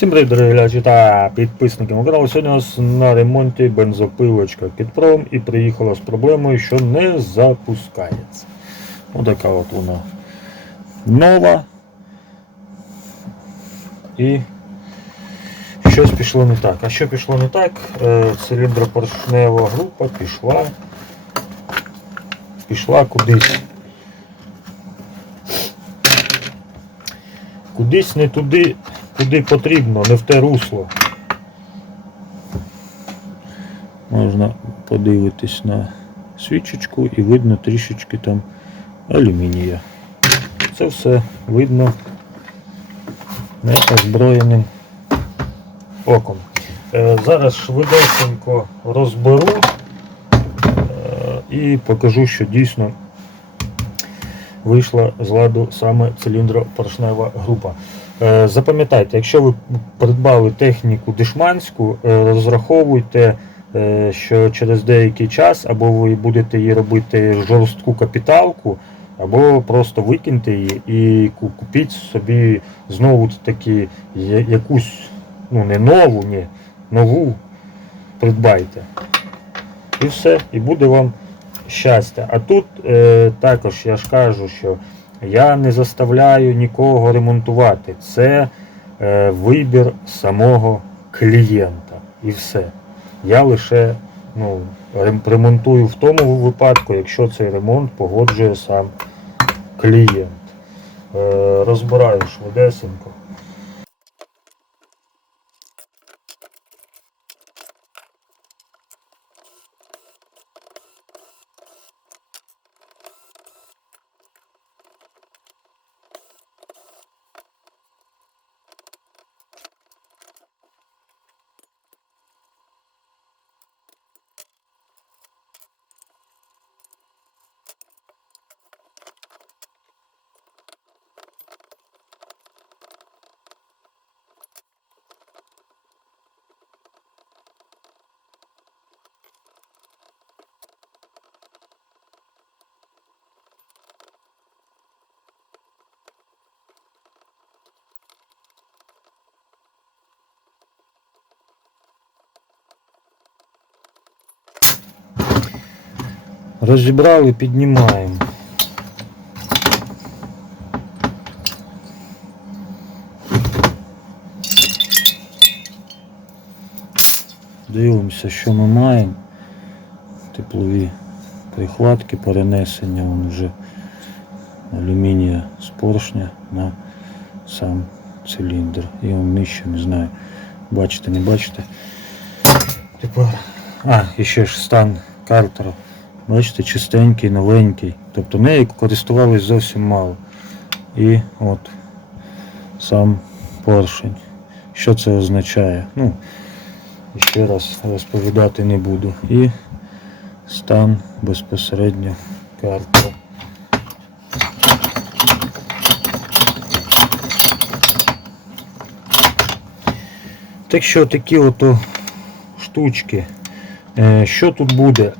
Всім привіт, дорогі глядачі та підписники мого каналу. Сьогодні у нас на ремонті бензопилочка Кітпром і приїхала з проблемою, що не запускається. Отака от вона нова. І щось пішло не так. А що пішло не так? Е, Циліндропоршнева група пішла. Пішла кудись. Кудись не туди, куди потрібно, не в те русло. Можна подивитись на свічечку і видно трішечки там алюмінія. Це все видно неозброєним оком. Е, Зараз швидесенько розберу е, і покажу, що дійсно вийшла з ладу саме циліндропоршнева група. Е, Запам'ятайте, якщо ви придбали техніку дешманську, е, розраховуйте, е, що через деякий час або ви будете її робити жорстку капіталку, або просто викиньте її і купіть собі знову таки якусь, ну не нову, ні, нову придбайте. І все, і буде вам щастя. А тут е, також я ж кажу, що я не заставляю нікого ремонтувати. Це е, вибір самого клієнта. І все. Я лише ну, ремонтую в тому випадку, якщо цей ремонт погоджує сам клієнт. Е, розбираю швидесенько. Розібрали, піднімаємо. Дивимося, що ми маємо. Теплові прихватки, перенесення вон вже алюмінія з поршня на сам циліндр. І он нижче, не знаю, бачите, не бачите. Тепер. А, і ще ж стан картера. Бачите, чистенький, новенький. Тобто нею користувались зовсім мало. І от сам поршень. Що це означає? Ну, ще раз розповідати не буду. І стан безпосередньо картера. Так що такі ото штучки. Е, Що тут буде?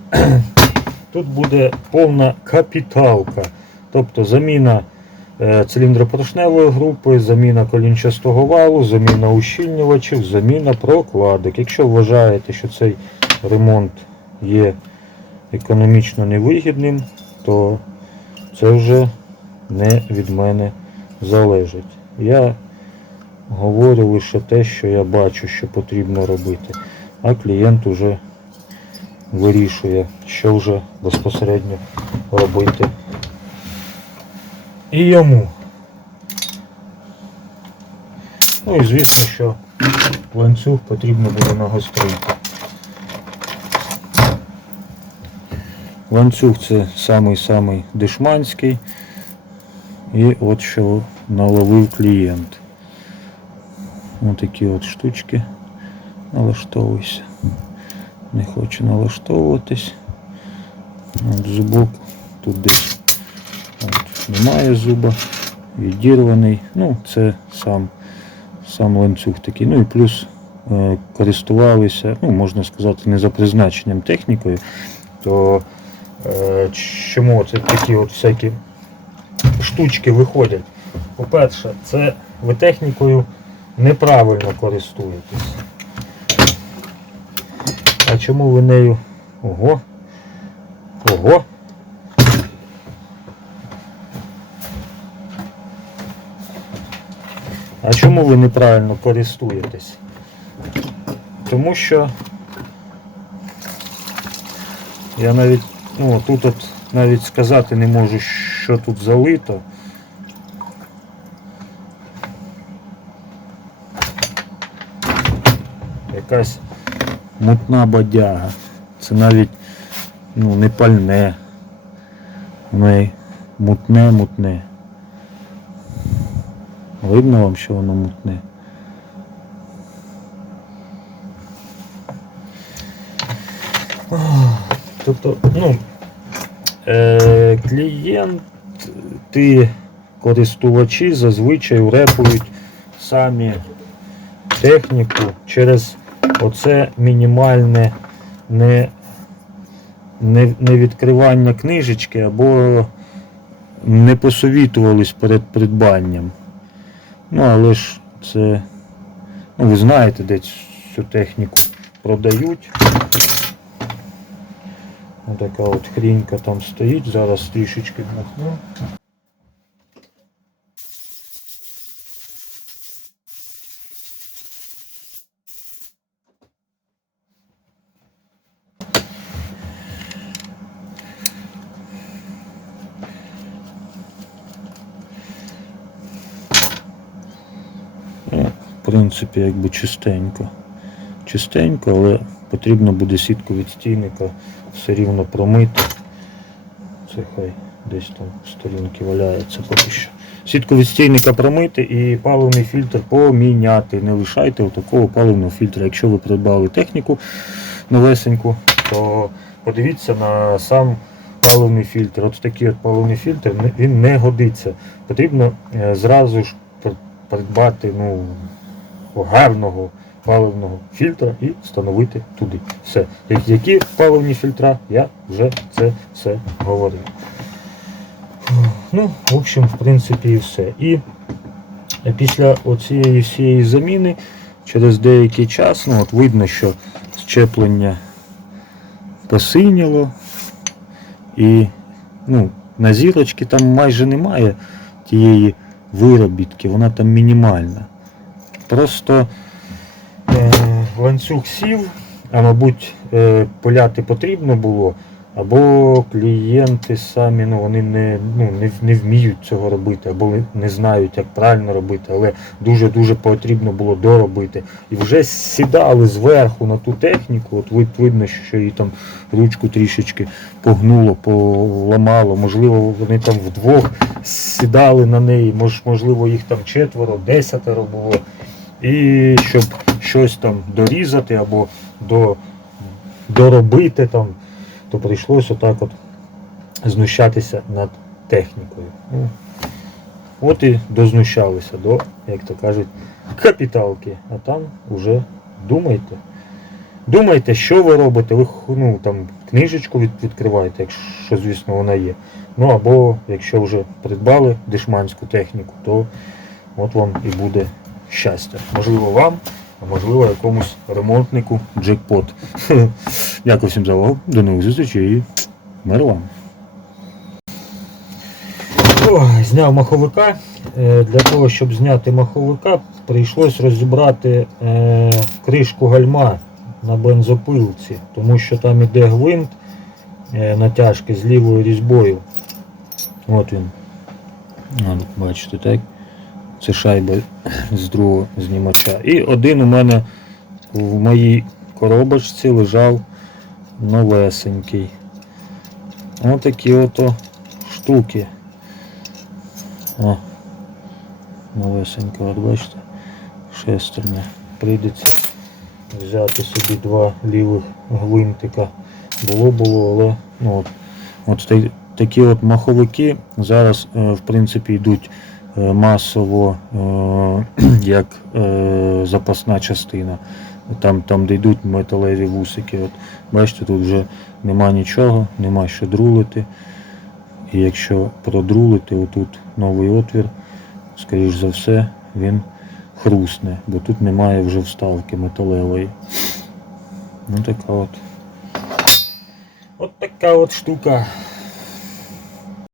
Тут буде повна капіталка. Тобто заміна е, циліндропоршневої групи, заміна колінчастого валу, заміна ущільнювачів, заміна прокладок. Якщо вважаєте, що цей ремонт є економічно невигідним, то це вже не від мене залежить. Я говорю лише те, що я бачу, що потрібно робити, а клієнт уже вирішує, що вже безпосередньо робити. І йому. Ну і звісно, що ланцюг потрібно буде нагострити. Ланцюг це самий-самий дешманський. І от що наловив клієнт. Ось такі от штучки. Налаштовуйся не хоче налаштовуватись. От зубок десь от, немає зуба, відірваний. Ну, це сам, сам ланцюг такий. Ну і плюс е, користувалися, ну, можна сказати, не за призначенням технікою, то е, чому це такі от всякі штучки виходять? По-перше, це ви технікою неправильно користуєтесь. Чому ви нею... Ого. Ого. А чому ви неправильно користуєтесь? Тому що я навіть, ну тут от навіть сказати не можу, що тут залито. Якась мутна бодяга. Це навіть ну, не пальне. Й мутне, мутне. Видно вам, що воно мутне? Тобто, ну, е, клієнти, користувачі зазвичай репують самі техніку через оце мінімальне не, не, не відкривання книжечки або не посовітувались перед придбанням. Ну, але ж це, ну, ви знаєте, де цю техніку продають. Отака от хрінька там стоїть, зараз трішечки дмухну. Принципі, якби чистенько. Чистенько, але потрібно буде сітку від стійника все рівно промити. Це хай десь там сторінки валяється поки що. Сітку від стійника промити і паливний фільтр поміняти. Не лишайте такого паливного фільтра. Якщо ви придбали техніку новесеньку, то подивіться на сам паливний фільтр. От такий от паливний фільтр він не годиться. Потрібно е, зразу ж придбати ну, гарного паливного фільтра і встановити туди. Все. Які паливні фільтра, я вже це все говорив. Ну, в общем, в принципі, і все. І після оцієї всієї заміни, через деякий час, ну от видно, що щеплення посиніло. І ну, на зірочки там майже немає тієї виробітки, вона там мінімальна. Просто е, ланцюг сів, а мабуть, е, поляти потрібно було, або клієнти самі ну, вони не, ну, не, не вміють цього робити, або не- знають, як правильно робити, але дуже-дуже потрібно було доробити. І вже сідали зверху на ту техніку, от вид- видно, що її там ручку трішечки погнуло, поламало. Можливо, вони там вдвох сідали на неї, мож, можливо, їх там четверо, десятеро було. І щоб щось там дорізати або до, доробити там, то прийшлося отак от знущатися над технікою. Ну, от і дознущалися до, як то кажуть, капіталки. А там уже думайте. Думайте, що ви робите, ви ну, там, книжечку від, відкриваєте, якщо, звісно, вона є. Ну або якщо вже придбали дешманську техніку, то от вам і буде щастя. Можливо, вам, а можливо, якомусь ремонтнику джекпот. Дякую всім за увагу. До нових зустрічей і мир вам. Зняв маховика. Е, Для того, щоб зняти маховика, прийшлось розібрати е, кришку гальма на бензопилці, тому що там іде гвинт е, натяжки з лівою різьбою. От він. Бачите, так? Це шайба з другого знімача. І один у мене в моїй коробочці лежав новесенький. Ось такі ото штуки. О, новесенька, от бачите, шестерня. Прийдеться взяти собі два лівих гвинтика. Було було, але ну, от, от такі от маховики зараз е, в принципі йдуть масово е, як е, запасна частина. Там, там де йдуть металеві вусики. От, бачите, тут вже нема нічого, нема що друлити. І якщо продрулити отут новий отвір, скоріш за все, він хрусне, бо тут немає вже вставки металевої. Ну така от. От така от штука.